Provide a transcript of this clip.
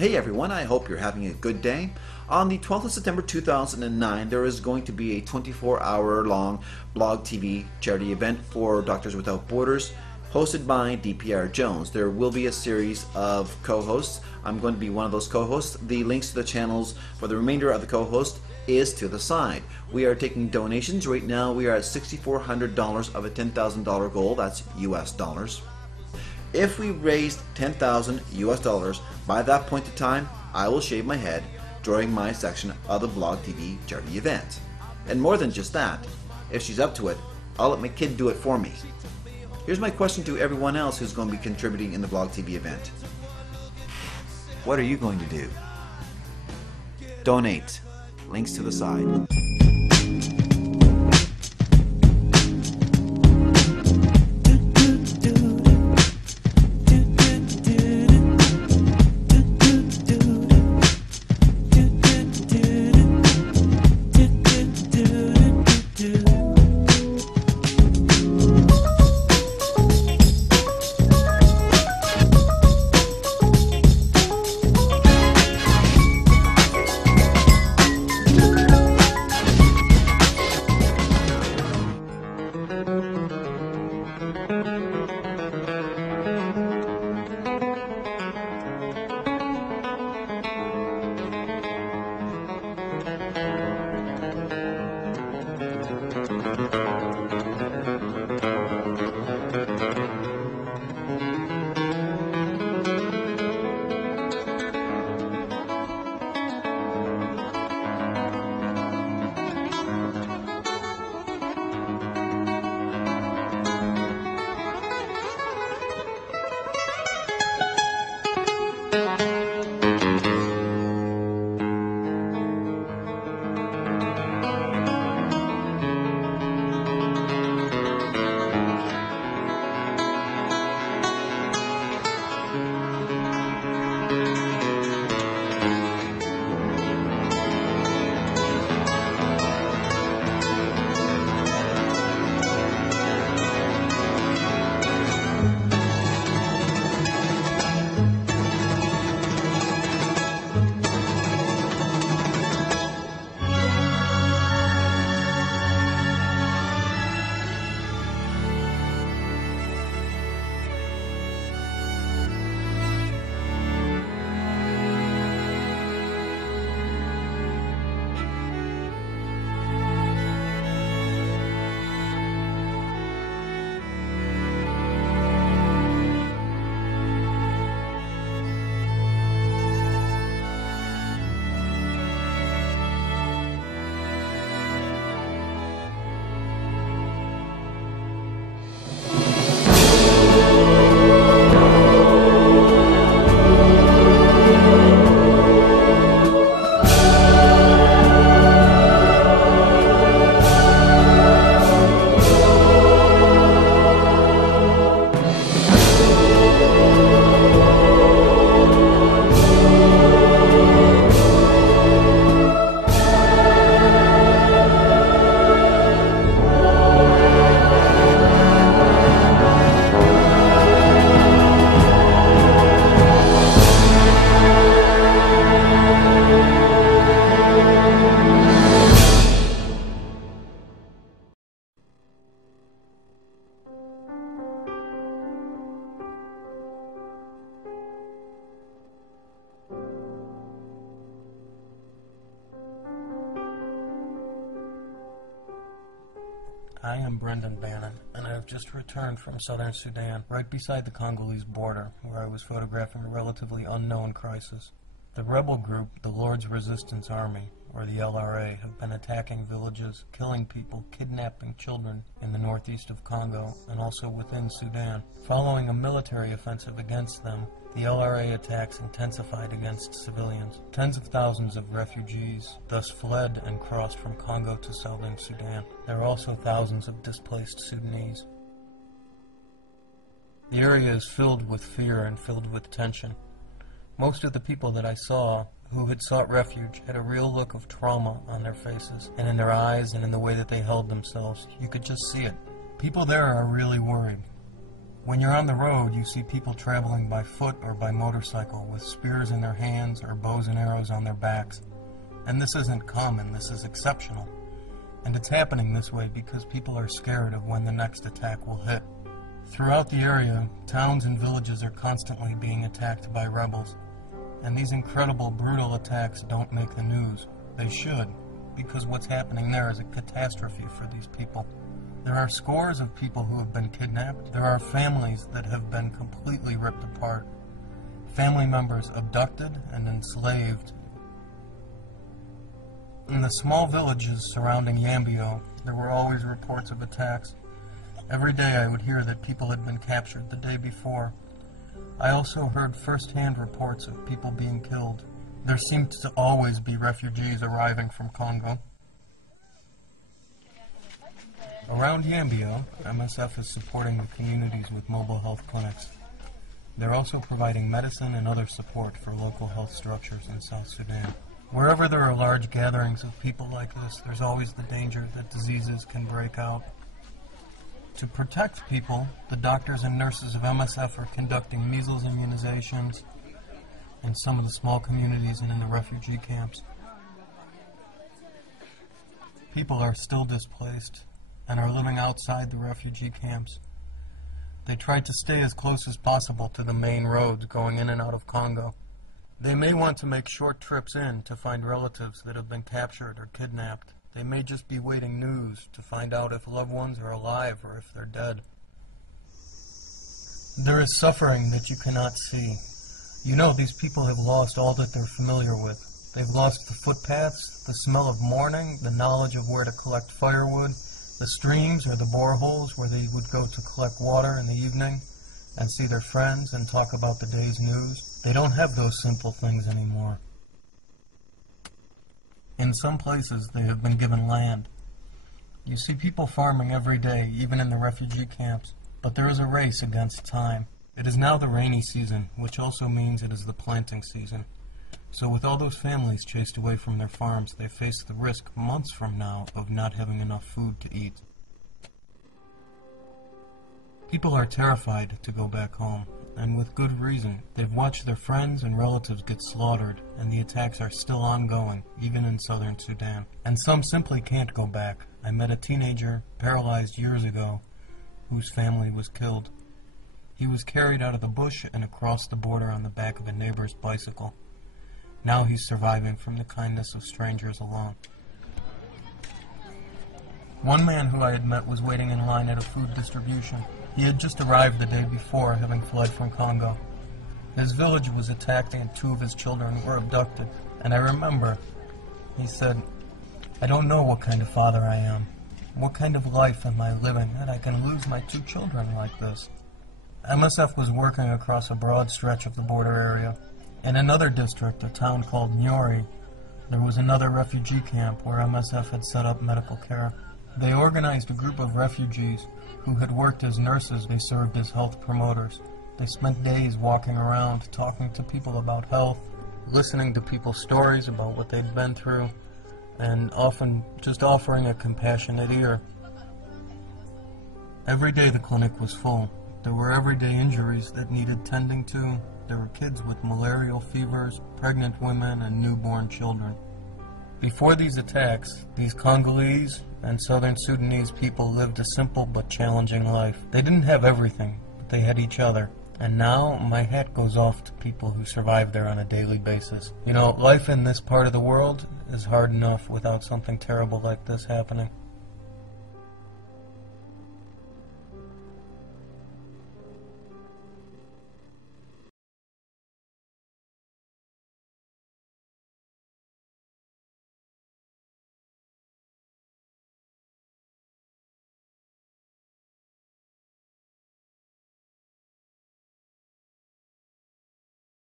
Hey everyone, I hope you're having a good day. On the 12th of September 2009, there is going to be a 24-hour long BlogTV charity event for Doctors Without Borders, hosted by dprjones. There will be a series of co-hosts. I'm going to be one of those co-hosts. The links to the channels for the remainder of the co-hosts is to the side. We are taking donations. Right now we are at $6,400 of a $10,000 goal. That's US dollars. If we raised $10,000 US by that point in time, I will shave my head during my section of the BlogTV charity event. And more than just that, if she's up to it, I'll let my kid do it for me. Here's my question to everyone else who's going to be contributing in the BlogTV event. What are you going to do? Donate. Links to the side. I am Brendan Bannon, and I have just returned from southern Sudan, right beside the Congolese border, where I was photographing a relatively unknown crisis. The rebel group, the Lord's Resistance Army, or the LRA, have been attacking villages, killing people, kidnapping children in the northeast of Congo, and also within Sudan. Following a military offensive against them, the LRA attacks intensified against civilians. Tens of thousands of refugees thus fled and crossed from Congo to southern Sudan. There are also thousands of displaced Sudanese. The area is filled with fear and filled with tension. Most of the people that I saw who had sought refuge had a real look of trauma on their faces, and in their eyes and in the way that they held themselves. You could just see it. People there are really worried. When you're on the road, you see people traveling by foot or by motorcycle with spears in their hands or bows and arrows on their backs. And this isn't common, this is exceptional. And it's happening this way because people are scared of when the next attack will hit. Throughout the area, towns and villages are constantly being attacked by rebels. And these incredible, brutal attacks don't make the news. They should, because what's happening there is a catastrophe for these people. There are scores of people who have been kidnapped. There are families that have been completely ripped apart. Family members abducted and enslaved. In the small villages surrounding Yambio, there were always reports of attacks. Every day I would hear that people had been captured the day before. I also heard first-hand reports of people being killed. There seemed to always be refugees arriving from Congo. Around Yambio, MSF is supporting the communities with mobile health clinics. They're also providing medicine and other support for local health structures in South Sudan. Wherever there are large gatherings of people like this, there's always the danger that diseases can break out. To protect people, the doctors and nurses of MSF are conducting measles immunizations in some of the small communities and in the refugee camps. People are still displaced and are living outside the refugee camps. They try to stay as close as possible to the main roads going in and out of Congo. They may want to make short trips in to find relatives that have been captured or kidnapped. They may just be waiting news to find out if loved ones are alive or if they're dead. There is suffering that you cannot see. You know, these people have lost all that they're familiar with. They've lost the footpaths, the smell of morning, the knowledge of where to collect firewood, the streams or the boreholes where they would go to collect water in the evening and see their friends and talk about the day's news. They don't have those simple things anymore. In some places, they have been given land. You see people farming every day, even in the refugee camps, but there is a race against time. It is now the rainy season, which also means it is the planting season. So with all those families chased away from their farms, they face the risk months from now of not having enough food to eat. People are terrified to go back home, and with good reason. They've watched their friends and relatives get slaughtered, and the attacks are still ongoing, even in southern Sudan. And some simply can't go back. I met a teenager, paralyzed years ago, whose family was killed. He was carried out of the bush and across the border on the back of a neighbor's bicycle. Now he's surviving from the kindness of strangers alone. One man who I had met was waiting in line at a food distribution. He had just arrived the day before, having fled from Congo. His village was attacked and 2 of his children were abducted. And I remember, he said, "I don't know what kind of father I am. What kind of life am I living that I can lose my 2 children like this?" MSF was working across a broad stretch of the border area. In another district, a town called Nyori, there was another refugee camp where MSF had set up medical care. They organized a group of refugees who had worked as nurses. They served as health promoters. They spent days walking around, talking to people about health, listening to people's stories about what they'd been through, and often just offering a compassionate ear. Every day the clinic was full. There were everyday injuries that needed tending to. There were kids with malarial fevers, pregnant women, and newborn children. Before these attacks, these Congolese and southern Sudanese people lived a simple but challenging life. They didn't have everything, but they had each other. And now, my hat goes off to people who survive there on a daily basis. You know, life in this part of the world is hard enough without something terrible like this happening.